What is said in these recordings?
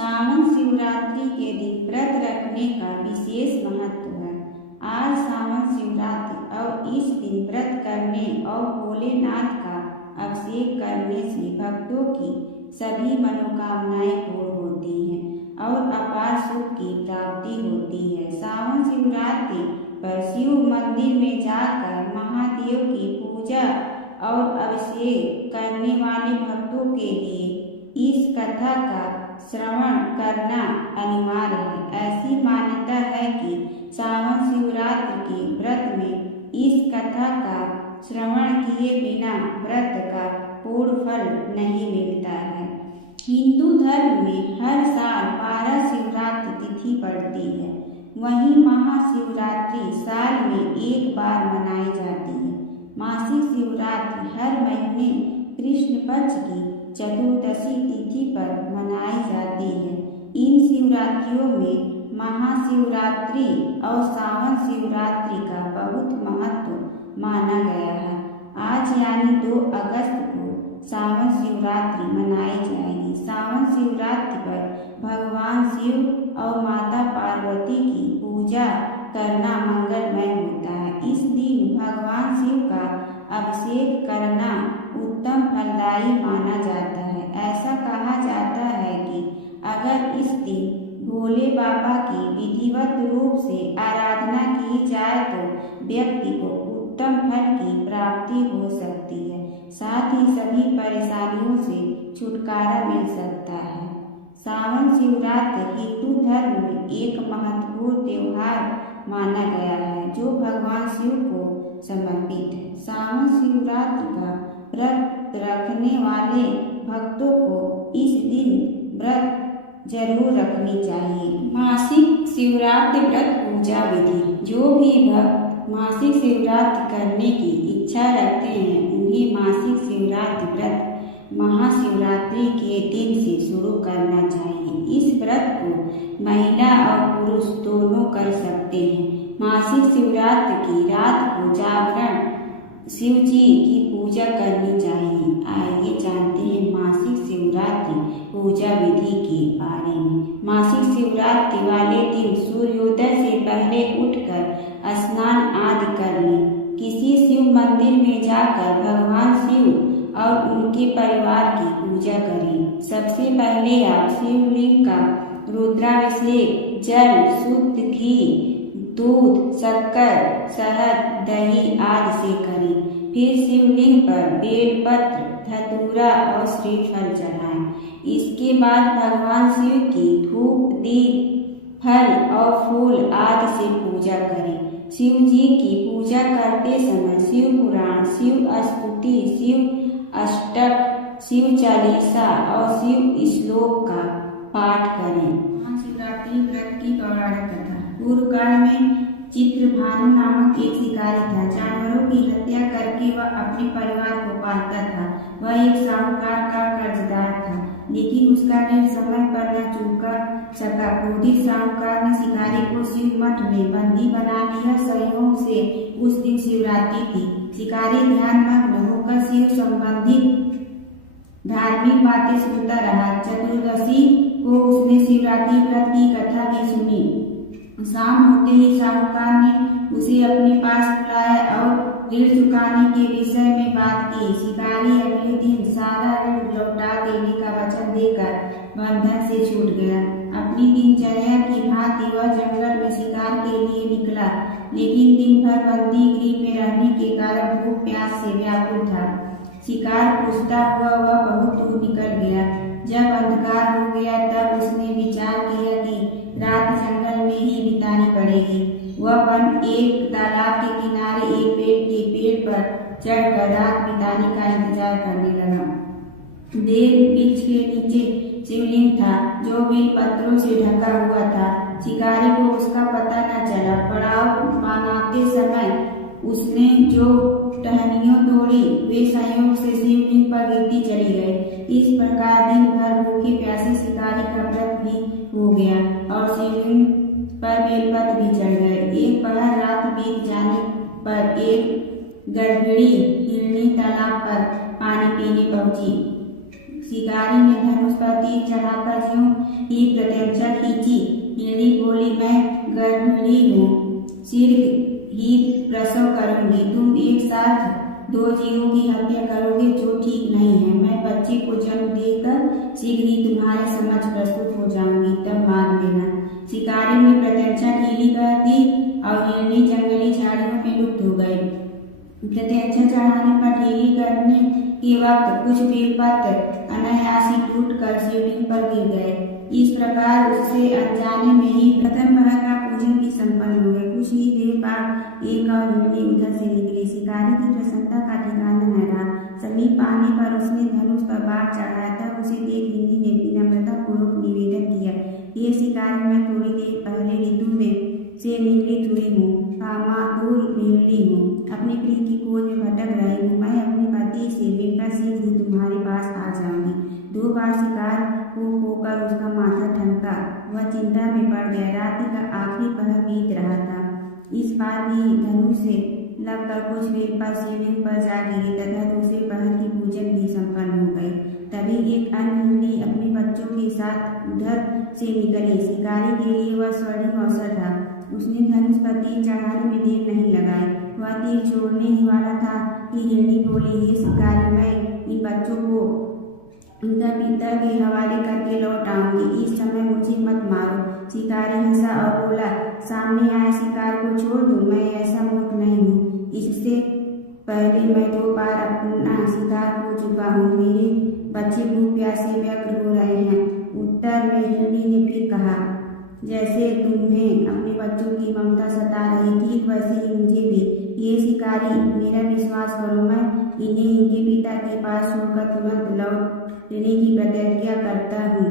सावन शिवरात्रि के दिन व्रत रखने का विशेष महत्व है। आज सावन शिवरात्रि और इस दिन व्रत करने और भोलेनाथ का अभिषेक करने से भक्तों की सभी मनोकामनाएं पूर्ण होती हैं और अपार सुख की प्राप्ति होती है। सावन शिवरात्रि पर शिव मंदिर में जाकर महादेव की पूजा और अभिषेक करने वाले भक्तों के लिए इस कथा का श्रवण करना अनिवार्य है। ऐसी मान्यता है कि सावन शिवरात्रि के व्रत में इस कथा का श्रवण किए बिना व्रत का पूर्ण फल नहीं मिलता है। हिंदू धर्म में हर साल 12 शिवरात्रि तिथि पड़ती है। वहीं महाशिवरात्रि साल में एक बार मनाई जाती है। मासिक शिवरात्रि हर महीने कृष्ण पक्ष की चतुर्दशी तिथि पर मनाई जाती है। इन शिवरात्रियों में महाशिवरात्रि और सावन शिवरात्रि का बहुत महत्व माना गया है। आज यानी 2 अगस्त को सावन शिवरात्रि मनाई जाएगी। सावन शिवरात्रि पर भगवान शिव और माता पार्वती की पूजा करना मंगलमय होता है। इस दिन भगवान शिव का अभिषेक करना उत्तम फलदायी माना जाता है। ऐसा कहा जाता है कि अगर इस दिन भोले बाबा की विधिवत रूप से आराधना की जाए तो व्यक्ति को उत्तम फल की प्राप्ति हो सकती है, साथ ही सभी परेशानियों से छुटकारा मिल सकता है। सावन शिवरात्रि हिंदू धर्म में एक महत्वपूर्ण त्योहार माना गया है जो भगवान शिव को समर्पित है। सावन शिवरात्रि का व्रत रखने वाले भक्तों को इस दिन व्रत जरूर रखनी चाहिए। मासिक शिवरात्रि व्रत पूजा विधि। जो भी भक्त मासिक शिवरात्रि करने की इच्छा रखते हैं उन्हें मासिक शिवरात्रि व्रत महाशिवरात्रि के दिन से शुरू करना चाहिए। इस व्रत को महिला और पुरुष दोनों कर सकते हैं। मासिक शिवरात्रि की रात को जागरण शिव जी की पूजा करनी चाहिए। आइए जानते हैं मासिक शिवरात्रि पूजा विधि के बारे में। मासिक शिवरात्रि वाले दिन सूर्योदय से पहले उठकर स्नान आदि कर लें। किसी शिव मंदिर में जाकर भगवान शिव और उनके परिवार की पूजा करें। सबसे पहले आप शिवलिंग का रुद्राभिषेक जल, शुद्ध घी, दूध, शक्कर, शहद, दही आदि से करें। फिर शिवलिंग पर बेलपत्र, धतूरा और श्रीफल चढ़ाएं। इसके बाद भगवान शिव की धूप, दीप, फल और फूल आदि से पूजा करें। शिव जी की पूजा करते समय शिव पुराण, शिव स्तुति, शिव अष्टक, शिव चालीसा और शिव श्लोक का पाठ करें। महाशिवरात्रि व्रत की पौराणिक कथा। पूर्व काल में चित्रभानु नामक एक शिकारी था। जानवरों की हत्या करके वह अपने परिवार को पालता था। वह एक साहूकार का कर्जदार था, लेकिन उसका ऋण समय पर न चुका सका। क्रोधित साहूकार ने शिकारी को शिव मठ में बंदी बना लिया। संयोग से उस दिन शिवरात्रि थी। शिकारी ध्यानमग्न होकर शिव संबंधित धार्मिक बातें सुनता रहा। चतुर्दशी को उसने शिवरात्रि व्रत की कथा भी सुनी। शाम होते ही साहूकार ने उसे अपने पास बुलाया और ऋण चुकाने के विषय में बात की। शिकारी अगले दिन सारा ऋण लौटा देने का वचन देकर बंधन से छूट गया। अपनी दिनचर्या की भांति वह जंगल में शिकार के लिए निकला, लेकिन दिन भर बंदी गृह में रहने के कारण भूख प्यास से व्याकुल था। शिकार पूछता हुआ वह बहुत दूर निकल गया। जब अंधकार हो गया तब उसने विचार किया कि रात जंगल में ही बितानी पड़ेगी। वह वन एक तालाब के किनारे एक बेल के पेड़ पर चढ़कर रात बिताने का इंतजार करने लगा। देव वृक्ष के नीचे शिवलिंग था जो बेल पत्रों से ढका हुआ था। शिकारी को उसका पता न चला। पड़ाव बनाते समय उसने जो टहनियों तोड़ी वे संयोग से शिवलिंग पर गिरती चली गई। इस प्रकार दिन भर भूखे प्यासे शिकारी का व्रत भी हो गया और शिवलिंग पर बेलपत्र भी चढ़ गए। एक पहर रात बीत जाने पर एक गड़बड़ी हिरनी तालाब पर पानी पीने पहुंची। शिकारी ने धनुष पर तीर चढ़ाकर ज्यों ही प्रत्यंचा खींची। हिरणी बोली, मैं गर्भिणी हूँ, शीघ्र ही प्रसव करूंगी। तुम एक साथ दो जीवों की हत्या करोगे जो ठीक नहीं है। मैं बच्चे को जन्म देकर शीघ्र ही तुम्हारे समक्ष प्रस्तुत हो जाऊंगी, तब मार लेना। शिकारी ने प्रत्यंचा ढीली कर दी और हिरणी जंगली झाड़ियों में लुप्त हो गई। प्रत्यंचा चढ़ाने पर ढीली करने के वक्त कुछ बेलपत्र अनायास ही टूटकर शिवलिंग पर गिर गए। इस प्रकार उससे अनजाने में ही प्रथम पहर का पूजन भी संपन्न हो गया। कुछ ही देर बाद एक और हिरणी उधर से निकली। शिकारी की प्रसन्नता का ठिकाना न रहा। समीप आने पर उसने धनुष पर बाण चढ़ाया। तब उसे देख हिरणी ने विनम्रता पूर्वक निवेदन किया, ये शिकारी, मैं थोड़ी देर पहले ऋतु में से निवृत्त हुई हूँ, कामातुर हिरणी हूँ, अपनी प्रिय की खोज में भटक रही हूँ। मैं अपने पति से मिलकर शीघ्र ही तुम्हारे पास आ जाऊंगी। 2 बार शिकार को होकर उसका माथा ठनका, वह चिंता में पड़ गया। रात्रि का आखिरी पहर बीत रहा था। इस बार भी धनुष से लगकर कुछ देर पर शिवलिंग पर जा गिरी तथा दूसरे पहर की पूजन भी संपन्न हो गई। तभी एक अन्य हिरणी अपने बच्चों के साथ उधर से निकली। शिकारी के लिए वह स्वर्णिम अवसर था। उसने धनुष पर तीर चढ़ाने में देर नहीं लगाई। वह तीर छोड़ने ही वाला था कि हिरणी बोली, हे शिकारी, मैं इन बच्चों को उनका पिता के हवाले करके लौट आऊंगी। इस समय मुझे मत मारो। शिकारी हंसा और बोला, सामने आए शिकार को छोड़ दूं? मैं ऐसा मूर्ख नहीं हूँ। इससे पहले मैं 2 बार अपना शिकार हो चुका हूँ। मेरे बच्चे भूख प्यासे व्यग्र हो रहे हैं। उत्तर में हिरणी ने फिर कहा, जैसे तुम्हें अपने बच्चों की ममता सता रही थी, वैसे ही मुझे भी। ये शिकारी, मेरा विश्वास करो, मैं इन्हें इनके पिता के पास छोड़कर तुरंत लौटने की प्रतिज्ञा करता हूँ।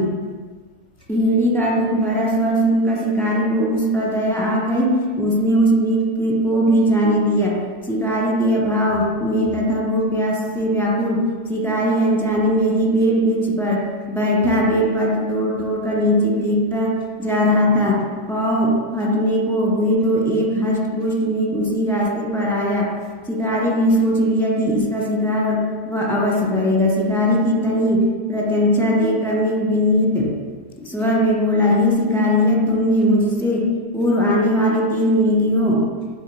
हिरणी का दुख भरा स्वर सुनकर शिकारी को उस पर दया आ गई। उसने उस मृग को भी जाने दिया। शिकारी के अभाव में तथा भूख प्यास से व्याकुल शिकारी अनजाने में ही बेल वृक्ष पर बैठा बेलपत्र तोड़ तोड़ कर नीचे फेंकता जा रहा था। पाँव हटने को हुए तो एक हष्ट पुष्ट मृग उसी रास्ते पर आया। शिकारी ने सोच लिया कि इसका शिकार वह अवश्य करेगा। शिकारी की तनी प्रत्यंचा देखकर मृग विनीत स्वर में बोला, हे शिकारी, तुमने मुझसे पूर्व आने वाले 3 मृगियों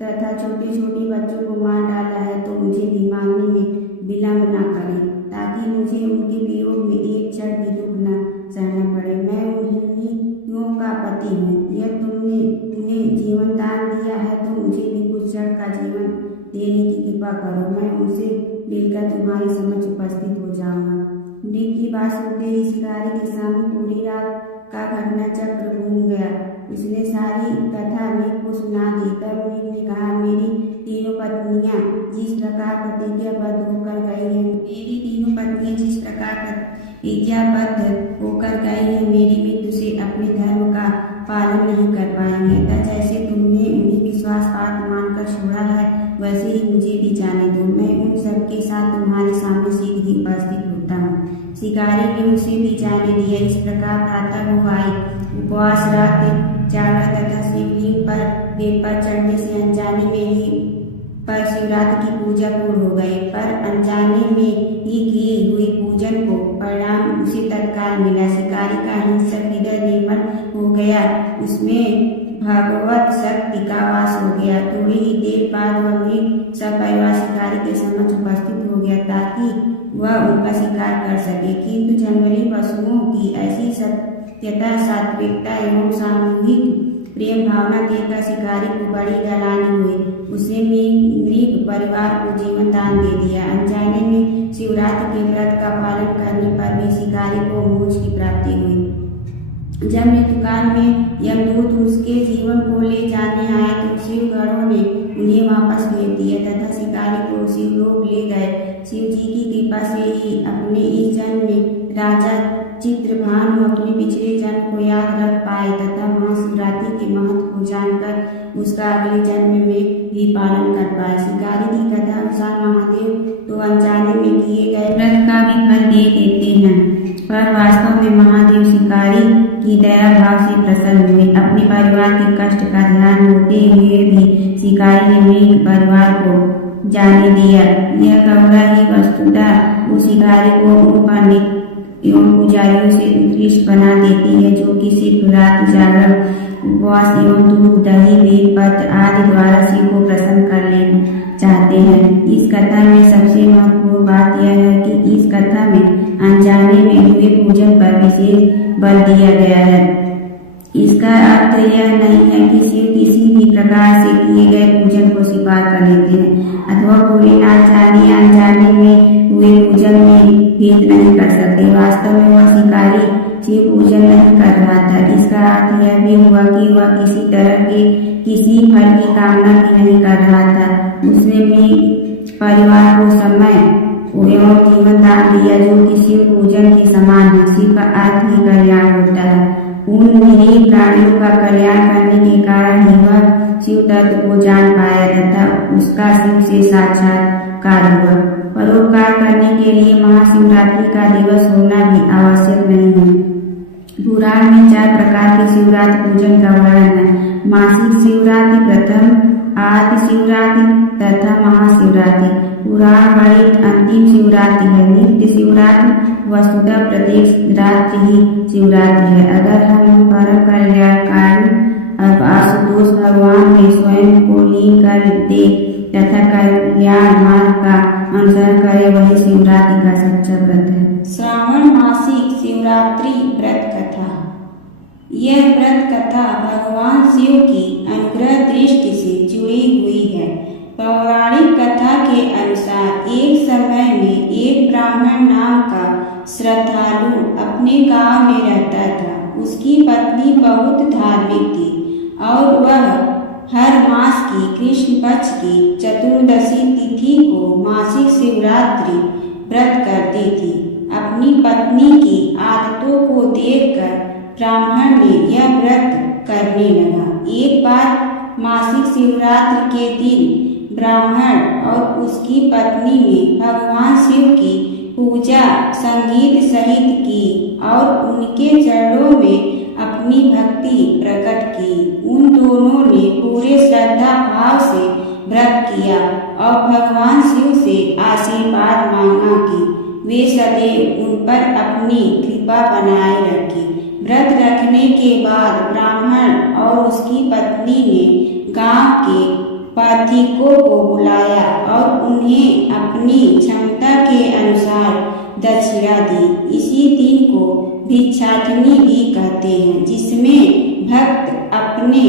तथा छोटे छोटे बच्चों को मार डाला है, तो मुझे भी मारने में विलंब न करें, ताकि मुझे उनके वियोग में एक क्षण भी दुख न सहना पड़े। मैं उन हिरनियों का पति हूँ। यदि तुमने उन्हें जीवन दान दिया है तो मुझे भी कुछ क्षण का जीवन देने की कृपा करो। मैं उनसे मिलकर तुम्हारे समक्ष उपस्थित हो जाऊंगा। मृग की बात सुनते ही शिकारी के सामने पूरी रात का घटना चक्र घूम गया। उसने सारी कथा मृग को सुना दी। तब मृग ने कहा, मेरी तीनों पत्नियां जिस प्रकार प्रतिज्ञाबद्ध होकर गई है, मेरी मृत्यु से अपने धर्म का पालन नहीं कर पाएंगे। अतः जैसे तुमने उन्हें विश्वासपात मानकर छोड़ा है, वैसे ही मुझे भी जाने दो। मैं उन सबके साथ तुम्हारे सामने शीघ्र ही उपस्थित होता हूँ। शिकारी ने उसे भी जाने दिया। इस प्रकार प्रातः को आई। उपवास रात जागरण तथा शिवलिंग पर बेलपत्र चढ़ने से अनजाने में ही पर शिवरात्रि की पूजा पूर्ण हो गई। पर अनजाने में ही की हुई पूजन को परिणाम उसे तत्काल मिला। शिकारी का हिंसक हृदय निर्मल हो गया, उसमें भगवत शक्ति का वास हो गया। थोड़ी ही देर बाद वह मृग सपरिवार शिकारी के समक्ष उपस्थित हो गया, ताकि वह उनका शिकार कर सके। किंतु जंगली पशुओं की ऐसी सत्यता, सात्विकता एवं सामूहिक प्रेम भावना देखकर शिकारी को बड़ी गलानी हुई। उसने मृग परिवार को जीवन दान दे दिया। अनजाने में शिवरात्रि के व्रत का पालन करने पर भी शिकारी को मोक्ष की प्राप्ति हुई। जब मृत्युकाल में यमदूत उसके जीवन को ले जाने आए तो शिवगणों ने उन्हें वापस भेज दिया तथा शिकारी को शिवलोक ले गए। शिव जी की कृपा से ही अपने इस जन्म में राजा चित्रभानु अपने पिछले जन्म को याद रख पाए तथा महाशिवरात्रि के महत्व को जानकर उसका अगले जन्म में भी पालन कर पाए। शिकारी की कथा अनुसार महादेव तो अनजाने में किए गए व्रत का भी फल दे देते हैं, पर वास्तव में महादेव शिकारी की दया भाव से प्रसन्न हुए। अपने परिवार के कष्ट का ध्यान होते हुए भी शिकारी ने मृग परिवार को जाने दिया। यह कौड़ा ही वस्तुतः उस शिकारी को उन पर एवं पुजारियों से उत्कृष्ट बना देती है, जो कि शिव रात जागरण, उपवास एवं दूध, दही, बेल पत्र आदि द्वारा शिव को प्रसन्न करने चाहते हैं। इस कथा में सबसे महत्वपूर्ण बात यह है कि इस कथा में अनजाने में हुए पूजन पर विशेष बल दिया गया है। इसका अर्थ यह नहीं है कि शिव किसी भी प्रकार से किए गए पूजन को स्वीकार कर लेते हैं अथवा भोलेनाथ जाने अनजाने में हुए पूजन में भेद नहीं कर सकते। वास्तव में वह शिकारी शिव पूजन नहीं कर रहा था। इसका अर्थ यह भी हुआ कि वह किसी तरह के किसी फल की कामना भी नहीं कर रहा था। उसने भी परिवार को समय एवं जीवन दान दिया, जो कि शिव पूजन के समान है। शिव का अर्थ ही कल्याण होता है। उन निरीह प्राणियों का कल्याण करने के कारण ही वह शिव तत्व को जान पाया तथा उसका शिव से साक्षात्कार हुआ। परोपकार करने के लिए महाशिवरात्रि का दिवस होना भी आवश्यक नहीं है। पुराण में 4 प्रकार के शिवरात्रि पूजन का वर्णन है: मासिक शिवरात्रि, प्रथम आद्य शिवरात्रि तथा महाशिवरात्रि। पुराण वर्णित अंतिम शिवरात्रि है नित्य शिवरात्रि। वस्तुतः प्रत्येक रात्रि ही शिवरात्रि है। अगर हम परम कल्याणकारी आशुतोष भगवान में स्वयं को लीन कर दे तथा कल्याण मार्ग का अनुसरण करे, वही शिवरात्रि का सच्चा व्रत है। श्रावण मासिक शिवरात्रि व्रत कथा। यह व्रत कथा भगवान शिव की अनुग्रह दृष्टि से जुड़ी हुई है। पौराणिक कथा के अनुसार एक समय में एक ब्राह्मण नाम का श्रद्धालु अपने गांव में रहता था। उसकी पत्नी बहुत धार्मिक थी और वह हर मास की कृष्ण पक्ष की चतुर्दशी तिथि को मासिक शिवरात्रि व्रत करती थी। अपनी पत्नी की आदतों को देखकर ब्राह्मण ने यह व्रत करने लगा। एक बार मासिक शिवरात्रि के दिन ब्राह्मण और उसकी पत्नी ने भगवान शिव की पूजा संगीत सहित की और उनके चरणों में अपनी भक्ति प्रकट की। उन दोनों ने पूरे श्रद्धा भाव से व्रत किया और भगवान शिव से आशीर्वाद मांगा कि वे सदैव उन पर अपनी कृपा बनाए रखें। व्रत रखने के बाद ब्राह्मण और उसकी पत्नी ने गांव के पाथिकों को बुलाया और उन्हें अपनी क्षमता के अनुसार दक्षिणा दी। इसी दिन को भिक्षाटनी भी कहते हैं, जिसमें भक्त अपने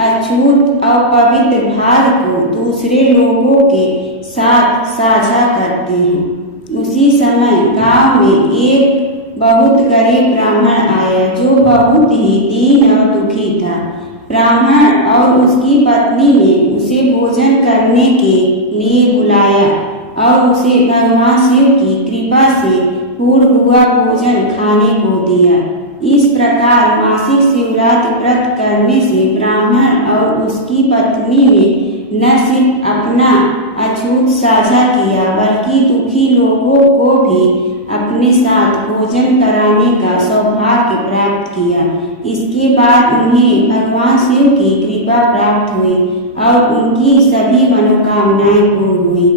अछूत और पवित्र भाग को दूसरे लोगों के साथ साझा करते हैं। उसी समय गांव में एक बहुत गरीब ब्राह्मण आया, जो बहुत ही दीन और दुखी था। ब्राह्मण और उसकी पत्नी ने उसे भोजन करने के लिए बुलाया और उसे भगवान शिव की कृपा से पूर्ण हुआ भोजन खाने को दिया। इस प्रकार मासिक शिवरात्रि व्रत करने से ब्राह्मण और उसकी पत्नी ने न सिर्फ अपना अछूत साझा किया, बल्कि दुखी लोगों को भी अपने साथ भोजन कराने का सौभाग्य प्राप्त किया। इसके बाद उन्हें भगवान शिव की कृपा प्राप्त हुई और उनकी सभी मनोकामनाएं पूर्ण हुई।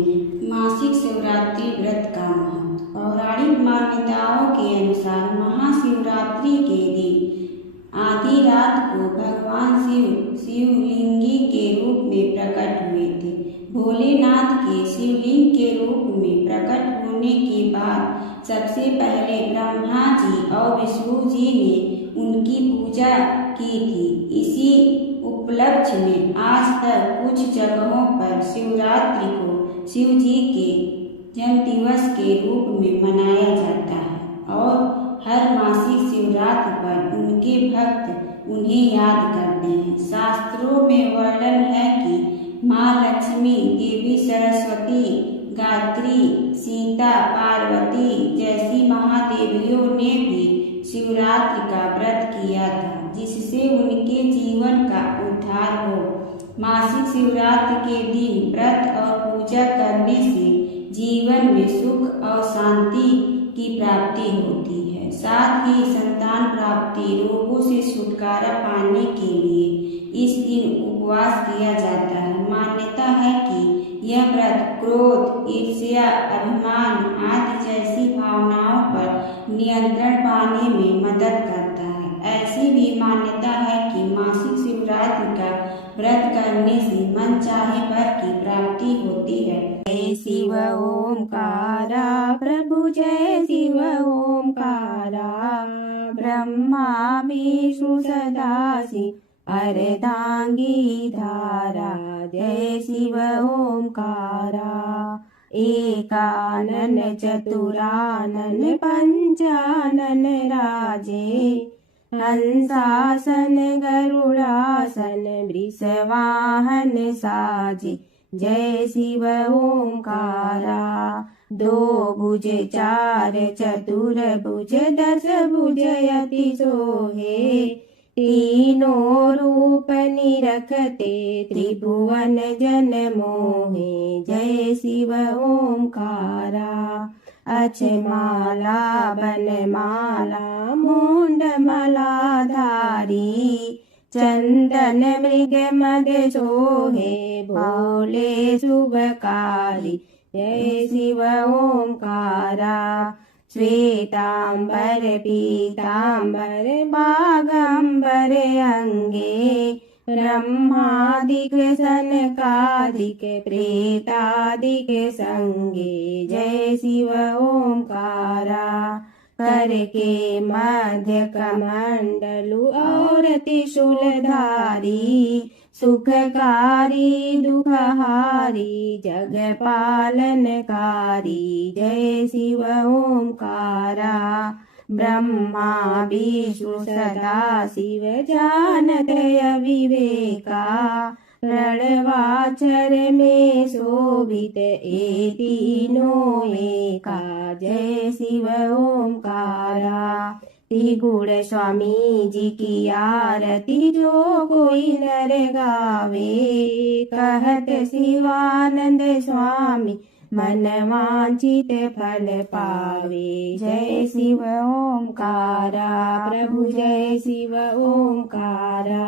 मासिक शिवरात्रि व्रत का महत्व। पौराणिक मान्यताओं के अनुसार महाशिवरात्रि के दिन आधी रात को भगवान शिव शिवलिंगी के रूप में प्रकट हुए थे। भोलेनाथ के शिवलिंग के रूप में प्रकट होने के बाद सबसे पहले ब्रह्मा जी और विष्णु जी ने उनकी पूजा की थी। इसी उपलक्ष्य में आज तक कुछ जगहों पर शिवरात्रि को शिव जी के जन्म दिवस के रूप में मनाया जाता है और हर मासिक शिवरात्रि पर उनके भक्त उन्हें याद करते हैं। शास्त्रों में वर्णन है कि माँ लक्ष्मी, देवी सरस्वती, गायत्री, सीता, पार्वती जैसी महादेवियों ने भी शिवरात्रि का व्रत किया था, जिससे उनके जीवन का उद्धार हो। मासिक शिवरात्रि के दिन व्रत और पूजा करने से जीवन में सुख और शांति की प्राप्ति होती है। साथ ही संतान प्राप्ति, रोगों से छुटकारा पाने के लिए इस दिन उपवास किया जाता है। मान्यता है कि यह व्रत क्रोध, ईर्ष्या, अभिमान आदि जैसी भावनाओं पर नियंत्रण पाने में मदद करता है। ऐसी भी मान्यता है कि मासिक शिवरात्रि का व्रत करने से मन चाहे वर की प्राप्ति होती है। जय शिव ओंकारा प्रभु जय शिव ओंकारा, ब्रह्मा विष्णु सदाशिव अर्धांगी धारा। जय शिव ओंकारा, एकानन चतुरानन पंचानन राजे, हंसासन गरुड़ासन वृषवाहन साजे। जय शिव ओंकारा, दो भुज चार चतुर भुज दस भुज अति सोहे, तीनों रूप निरखते त्रिभुवन जन मोहे। जय शिव ओंकारा, अक्षमाला बनमाला मुंडमाला धारी, चंदन मृग मद सोहे भोले शुभकारी। जय शिव ओंकारा, श्वेतांबर पीतांबर बागंबर अंगे, ब्रह्मादिक सनकादिक प्रेतादिक संगे। जय शिव ओंकारा, करके मध्य कमंडलु और त्रिशूलधारी, सुखकारी दुखहारी जग पालनकारी। जय शिव ओंकारा, ब्रह्मा विष्णु सदाशिव जानत अविवेका, प्रणवाचर में शोभित ए तीनों एका। जय शिव ओंकारा, त्रिगुण स्वामी जी की आरती जो कोई नर गावे, कहत शिवानंद स्वामी मन वांछित फल पावे। जय शिव ओंकारा प्रभु जय शिव ओंकारा।